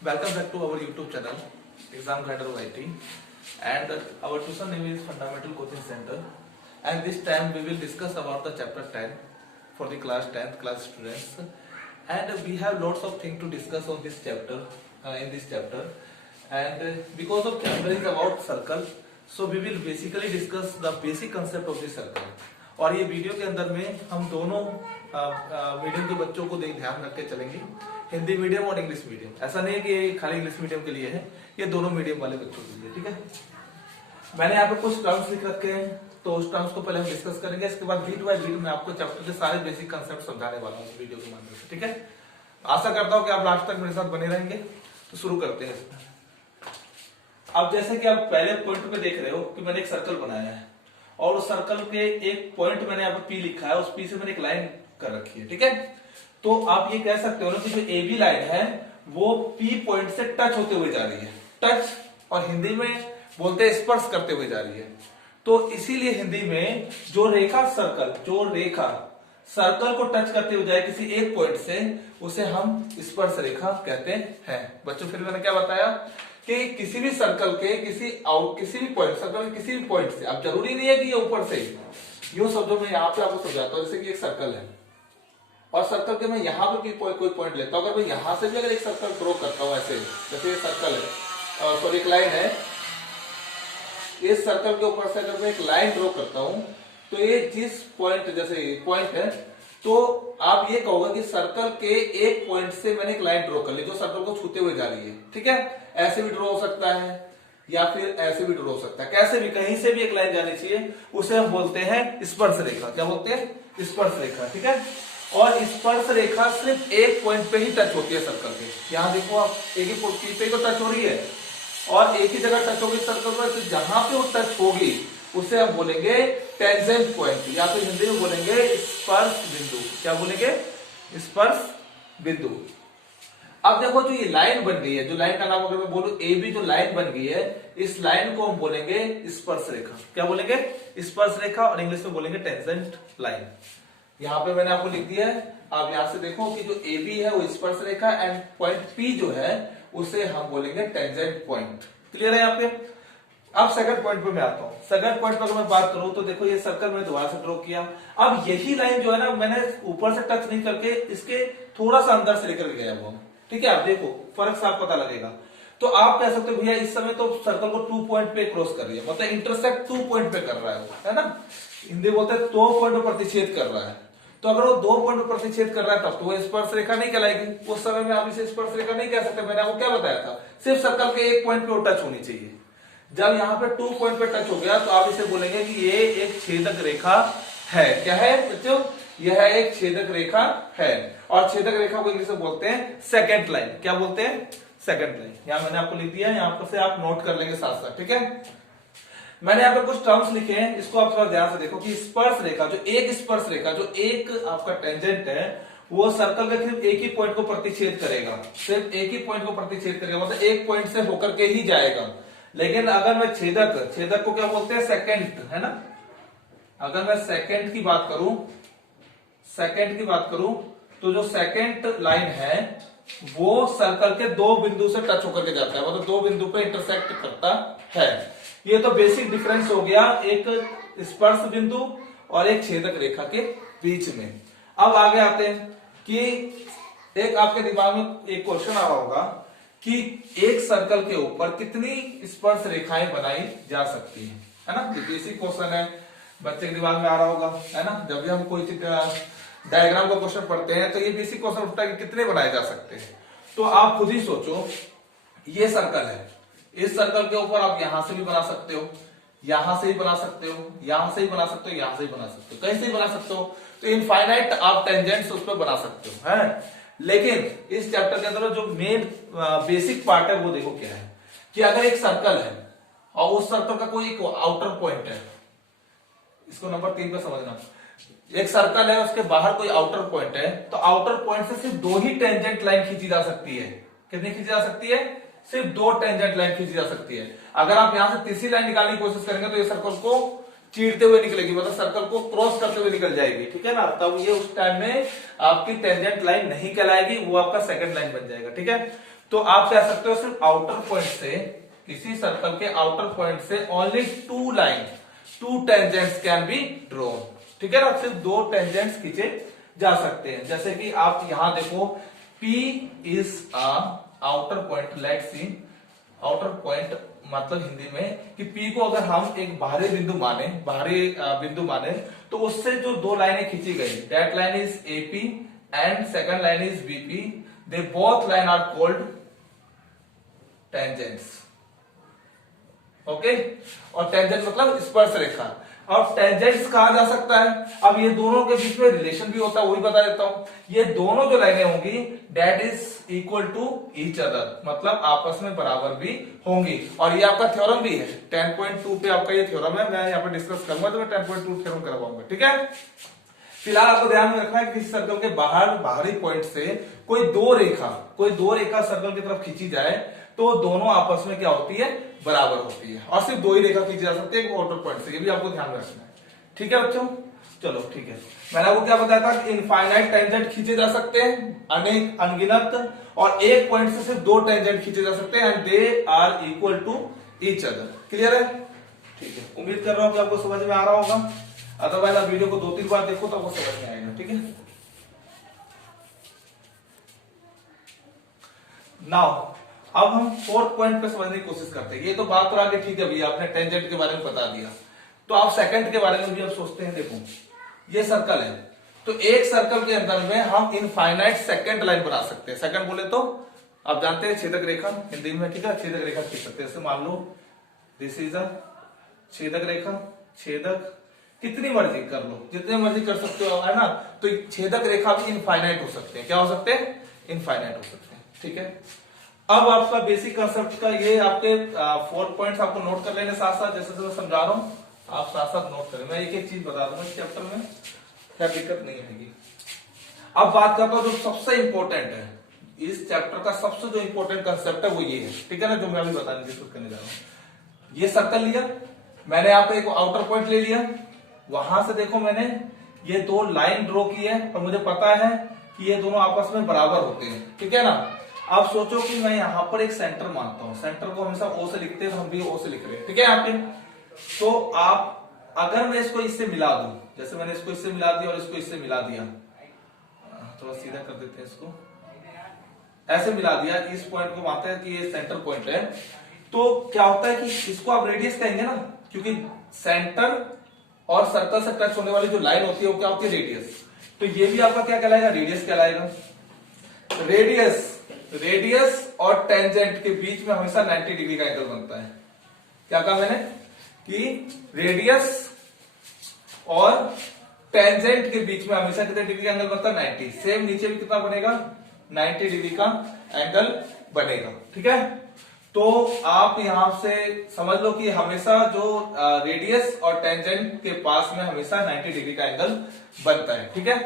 Welcome back to our YouTube channel, Exam Guide IT, and our tuition name is Fundamental Coaching Center. And this time we will discuss about the chapter 10 for the class 10th class students. And we have lots of things to discuss on this chapter, in this chapter. And because of chapter is about circle, so we will basically discuss the basic concept of the circle. और ये video के अंदर में हम दोनों medium के बच्चों को ध्यान रख के चलेंगे, हिंदी मीडियम और इंग्लिश मीडियम। ऐसा नहीं है कि ये खाली इंग्लिश मीडियम के लिए है, ये दोनों मीडियम वाले बच्चों के लिए। ठीक है, मैंने यहाँ पे कुछ टर्म्स लिख रखे हैं, तो उस टर्म्स को पहले हम डिस्कस करेंगे। इसके बाद बीट बाय बीट मैं आपको चैप्टर के सारे बेसिक कंसेप्ट समझाने वाला हूँ वीडियो के माध्यम से। ठीक है, आशा करता हूँ कि आप लास्ट तक मेरे साथ बने रहेंगे। तो शुरू करते हैं इसमें। अब जैसे कि आप पहले पॉइंट पे देख रहे हो कि मैंने एक सर्कल बनाया है और उस सर्कल के एक पॉइंट मैंने यहाँ पे पी लिखा है, उस पी से मैंने एक लाइन कर रखी है। ठीक है, तो आप ये कह सकते हो ना कि जो ए बी लाइन है वो पी पॉइंट से टच होते हुए जा रही है। टच और हिंदी में बोलते हैं स्पर्श करते हुए जा रही है। तो इसीलिए हिंदी में जो रेखा सर्कल को टच करते हुए जाए किसी एक पॉइंट से, उसे हम स्पर्श रेखा कहते हैं। बच्चों फिर मैंने क्या बताया कि किसी भी सर्कल के किसी भी पॉइंट, सर्कल के किसी भी पॉइंट से, अब जरूरी नहीं है कि ये ऊपर से, यूं समझो, मैं यहाँ पे आपको समझाता हूँ। जैसे कि एक सर्कल है और सर्कल के मैं यहाँ पे कोई पॉइंट लेता हूँ। अगर मैं यहाँ से भी अगर एक सर्कल ड्रॉ करता हूँ ऐसे, जैसे ये सर्कल है और एक लाइन है, इस सर्कल के ऊपर से अगर मैं एक लाइन ड्रॉ करता हूँ, तो ये जिस पॉइंट, जैसे पॉइंट है, तो आप ये कहोगे कि सर्कल के एक पॉइंट से मैंने एक लाइन ड्रॉ कर ली जो सर्कल को छूते हुए जा रही है। ठीक है, ऐसे भी ड्रॉ हो सकता है या फिर ऐसे भी ड्रॉ हो सकता है, कैसे भी, कहीं से भी एक लाइन जानी चाहिए, उसे हम बोलते हैं स्पर्श रेखा। क्या बोलते हैं? स्पर्श रेखा। ठीक है, और स्पर्श रेखा सिर्फ एक पॉइंट पे ही टच होती है सर्कल के। यहाँ देखो आप, एक ही पॉइंट पे तो टच हो रही है और एक ही जगह टच होगी सर्कल पर, तो जहां पे वो टच होगी उसे हम बोलेंगे टेंजेंट पॉइंट, या तो हिंदी में बोलेंगे स्पर्श बिंदु। क्या बोलेंगे? स्पर्श बिंदु। अब देखो जो ये लाइन बन गई है, जो लाइन का नाम अगर मैं बोलूं ए बी, जो लाइन बन गई है, इस लाइन को हम बोलेंगे स्पर्श रेखा। क्या बोलेंगे? स्पर्श रेखा, और इंग्लिश में बोलेंगे टेंजेंट लाइन। यहाँ पे मैंने आपको लिख दिया है। आप यहां से देखो कि जो ए बी है वो स्पर्श रेखा, एंड पॉइंट पी जो है उसे हम बोलेंगे टेंजेंट पॉइंट। क्लियर है यहाँ पे? अब सेकंड पॉइंट पे मैं आता हूँ। सेकंड पॉइंट पर अगर मैं बात करूं तो देखो ये सर्कल मैंने दोबारा से ड्रॉ किया। अब यही लाइन जो है ना, मैंने ऊपर से टच नहीं करके इसके थोड़ा सा अंदर से लेकर गया हुआ। ठीक है, आप देखो फर्क साफ पता लगेगा। तो आप कह सकते हो भैया इस समय तो सर्कल को 2 पॉइंट पे क्रॉस कर रही है, मतलब इंटरसेक्ट 2 पॉइंट पे कर रहा है ना। हिंदी बोलते हैं 2 पॉइंट पे प्रतिच्छेद कर रहा है। तो अगर वो 2 पॉइंट पे प्रतिच्छेद कर रहा है तब तो वो स्पर्श रेखा नहीं कहलाएगी। उस समय में आप इसे स्पर्श रेखा नहीं कह सकते। मैंने आपको क्या बताया था? सिर्फ सर्कल के एक पॉइंट पे वो टच होनी चाहिए। जब यहाँ पे 2 पॉइंट पे टच हो गया तो आप इसे बोलेंगे कि ये एक छेदक रेखा है। क्या है बच्चों? यह एक छेदक रेखा है, और छेदक रेखा को इंग्लिश में बोलते हैं सेकंड लाइन। क्या बोलते हैं? Second line. यहाँ मैंने आपको लिख दिया है, यहाँ पर से आप नोट कर लेंगे साथ साथ। ठीक है, मैंने यहाँ पे कुछ टर्म्स लिखे हैं, इसको आप थोड़ा ध्यान से देखो कि स्पर्श रेखा, जो एक स्पर्श रेखा, जो एक आपका टेंजेंट है, वो सर्कल के सिर्फ एक ही पॉइंट को प्रतिच्छेद करेगा। सिर्फ एक ही पॉइंट को प्रतिच्छेद करेगा, मतलब एक पॉइंट से होकर के ही जाएगा। लेकिन अगर मैं छेदक को क्या बोलते हैं? सेकंड, है ना। अगर मैं सेकंड की बात करूं तो जो सेकंड लाइन है वो सर्कल के 2 बिंदु से टच होकर के जाता है, मतलब 2 बिंदु पे इंटरसेक्ट करता है। ये तो बेसिक डिफरेंस हो गया एक स्पर्श बिंदु और एक छेदक रेखा के बीच में। अब आगे आते हैं कि एक आपके दिमाग में एक क्वेश्चन आ रहा होगा कि एक सर्कल के ऊपर कितनी स्पर्श रेखाएं बनाई जा सकती है ना। बेसिक क्वेश्चन है, बच्चे के दिमाग में आ रहा होगा, है ना। जब भी हम कोई डायग्राम का क्वेश्चन पढ़ते हैं तो ये बेसिक क्वेश्चन उठता है कि कितने बनाए जा सकते हैं। तो आप खुद ही सोचो, ये सर्कल है, इस सर्कल के ऊपर आप यहां से भी बना सकते हो, यहां से भी बना सकते हो, यहां से भी बना सकते हो, यहां से भी बना सकते हो, कहीं से भी बना सकते हो। तो इनफाइनाइट आप टेंजेंट्स उस पर बना सकते हो, है। लेकिन इस चैप्टर के अंदर जो मेन बेसिक पार्ट है वो देखो क्या है कि अगर एक सर्कल है और उस सर्कल का कोई एक आउटर पॉइंट है, इसको नंबर 3 पे समझना। एक सर्कल है, उसके बाहर कोई आउटर पॉइंट है, तो आउटर पॉइंट से सिर्फ 2 ही टेंजेंट लाइन खींची जा सकती है। कितनी खींची जा सकती है? सिर्फ 2 टेंजेंट लाइन खींची जा सकती है। अगर आप यहां से तीसरी लाइन निकालने की कोशिश करेंगे तो ये सर्कल को चीरते हुए निकलेगी, मतलब सर्कल को क्रॉस करते हुए निकल जाएगी। ठीक है ना, तब ये उस टाइम में आपकी टेंजेंट लाइन नहीं कहलाएगी, वो आपका सेकंड लाइन बन जाएगा। ठीक है, तो आप कह सकते हो सिर्फ आउटर पॉइंट से, किसी सर्कल के आउटर पॉइंट से only to tangents can be drawn. ठीक है ना, सिर्फ 2 टेंजेंट्स खींचे जा सकते हैं। जैसे कि आप यहां देखो, P is a outer point, let's see outer point मतलब हिंदी में कि P को अगर हम एक बाहरी बिंदु माने तो उससे जो 2 लाइनें खींची गई, that line is AP and second line is BP, they both line are called tangents. Okay, और टेंजेंट मतलब स्पर्श रेखा, और टेंजेंट्स कहा जा सकता है। अब ये दोनों के बीच में रिलेशन भी होता है, वही बता देता हूं। ये दोनों जो लाइनें होंगी that is equal to each other, मतलब आपस में बराबर भी होंगी। और ये आपका थ्योरम भी है, 10.2 पे आपका ये थ्योरम है, मैं यहाँ पर डिस्कस करूंगा तो मैं 10.2 थ्योरम करवाऊंगा। ठीक है, फिलहाल आपको ध्यान में रखना है कि किसी सर्कल के बाहरी पॉइंट से कोई दो रेखा सर्कल की तरफ खींची जाए तो दोनों आपस में क्या होती है, बराबर होती है। और सिर्फ 2 ही रेखा खींची जा सकती है आउटर पॉइंट से, ये भी आपको ध्यान में रखना है। ठीक है बच्चों, चलो ठीक है। मैंने आपको क्या बताया था कि इनफाइनाइट टेंजेंट खींचे जा सकते हैं, अनेक अनगिनत, और एक पॉइंट से सिर्फ 2 टेंजेंट खींचे जा सकते हैं, and they are equal to each other. Clear है? ठीक है, उम्मीद कर रहा हूं कि आपको समझ में आ रहा होगा। अदरवाइज आप वीडियो को 2-3 बार देखो तो आपको समझ में आएगा। ठीक है, नाउ अब हम 4th पॉइंट पे समझने की कोशिश करते हैं। ये तो बात और आगे ठीक है भैया, आपने टेंजेंट के बारे में बता दिया, तो आप सेकंड के बारे में भी अब सोचते हैं। देखो ये सर्कल है, तो एक सर्कल के अंदर में हम इनफाइनाइट सेकंड लाइन बना सकते हैं। सेकंड बोले तो आप जानते हैं छेदक रेखा हिंदी में, ठीक है, छेदक रेखा खींच सकते हैं। जैसे मान लो दिस इज अ छेदक रेखा, छेदक कितनी मर्जी कर लो, जितने मर्जी कर सकते हो, है ना। तो छेदक रेखा भी इनफाइनाइट हो सकते हैं। क्या हो सकते हैं? इनफाइनाइट हो सकते हैं। ठीक है, अब आपका बेसिक कंसेप्ट का ये आपके 4 पॉइंट्स आपको नोट कर लेने साथ साथ, जैसे मैं समझा रहा हूं आप साथ साथ नोट करें। मैं एक चीज बता दूंगा इस चैप्टर में, क्या दिक्कत नहीं आएगी। अब बात करता हूं जो सबसे इंपॉर्टेंट है इस चैप्टर का, सबसे जो इंपॉर्टेंट कंसेप्ट है वो ये है। ठीक है ना, जो मैं अभी बताने की कोशिश करने जा रहा हूं। ये सर्कल लिया मैंने, यहाँ पे एक आउटर पॉइंट ले लिया, वहां से देखो मैंने ये 2 लाइन ड्रॉ की है, और मुझे पता है कि ये दोनों आपस में बराबर होते हैं। ठीक है ना, आप सोचो कि मैं यहां पर एक सेंटर मानता हूं, सेंटर को हमेशा O से लिखते हैं, तो हम भी O से लिख रहे हैं। ठीक है, यहाँ पे तो आप अगर मैं इसको इससे मिला दूं, जैसे मैंने इसको इससे मिला दिया और इसको इससे मिला दिया, थोड़ा सीधा कर देते हैं इसको, ऐसे मिला दिया, इस पॉइंट को मानते हैं कि ये सेंटर पॉइंट है, तो क्या होता है कि इसको आप रेडियस कहेंगे ना, क्योंकि सेंटर और सर्कल से टच होने वाली जो लाइन होती है वो क्या होती है? रेडियस। तो ये भी आपका क्या कहलाएगा? रेडियस कहलाएगा। रेडियस और टेंजेंट के बीच में हमेशा 90 डिग्री का एंगल बनता है। क्या कहा मैंने कि रेडियस और टेंजेंट के बीच में हमेशा कितने डिग्री का एंगल बनता है? 90। सेम नीचे भी कितना बनेगा? 90 डिग्री का एंगल बनेगा। ठीक है, तो आप यहां से समझ लो कि हमेशा जो रेडियस और टेंजेंट के पास में हमेशा 90 डिग्री का एंगल बनता है। ठीक है,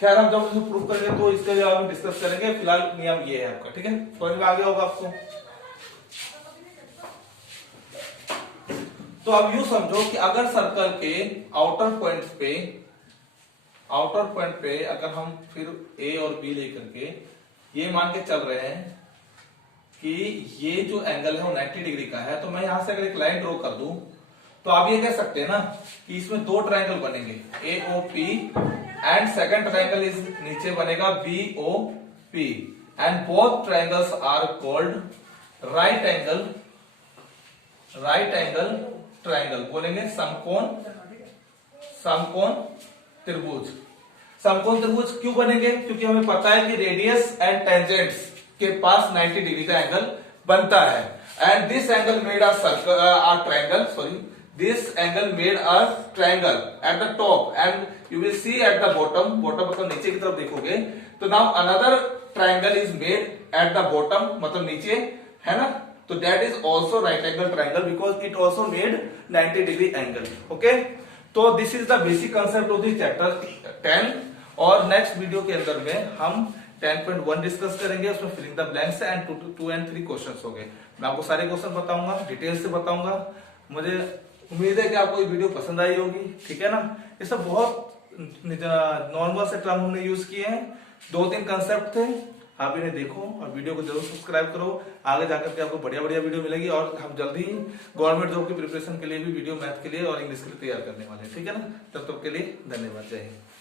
खैर हम जब इसको प्रूव करेंगे तो इसके लिए हम डिस्कस करेंगे। फिलहाल नियम ये है आपका। ठीक है, समझ में आ गया होगा आपको। तो अब यूं समझो कि अगर सर्कल के आउटर पॉइंट पे अगर हम फिर A और B लेकर के ये मान के चल रहे हैं कि ये जो एंगल है वो 90 डिग्री का है, तो मैं यहां से अगर एक लाइन ड्रॉ कर दूं तो आप ये कह सकते हैं ना कि इसमें 2 ट्रायंगल बनेंगे, AOP, एंड सेकंड ट्रायंगल इस नीचे बनेगा BOP, and both triangles are called right angle triangle. बोलेंगे समकोण त्रिभुज। समकोण त्रिभुज क्यों बनेंगे? क्योंकि हमें पता है कि रेडियस एंड टेंजेंट्स के पास 90 डिग्री का एंगल बनता है, and this angle made a triangle, this angle made a triangle at the top, and you will see at the bottom मतलब नीचे की तरफ देखोगे तो now another triangle is made at the bottom मतलब नीचे, है ना, तो that is also right angle triangle because it also made 90 degree angle. Okay, तो this is the basic concept of this chapter 10, और नेक्स्ट वीडियो के अंदर में हम 10.1 डिस्कस करेंगे, उसमें filling the blanks and 2 and 3 questions होंगे। मैं आपको सारे क्वेश्चन बताऊंगा, डिटेल से बताऊंगा। मुझे उम्मीद है कि आपको ये वीडियो पसंद आई होगी। ठीक है ना, ये सब बहुत नॉर्मल से टर्म हमने यूज किए हैं, 2-3 कंसेप्ट थे, आप इन्हें देखो और वीडियो को जरूर सब्सक्राइब करो। आगे जाकर के आपको बढ़िया बढ़िया वीडियो मिलेगी और हम जल्दी ही गवर्नमेंट जॉब की प्रिपरेशन के लिए भी वीडियो मैथ के लिए और इंग्लिश के लिए तैयार करने वाले हैं, ठीक है ना। तब तक के लिए धन्यवाद, जय हिंद।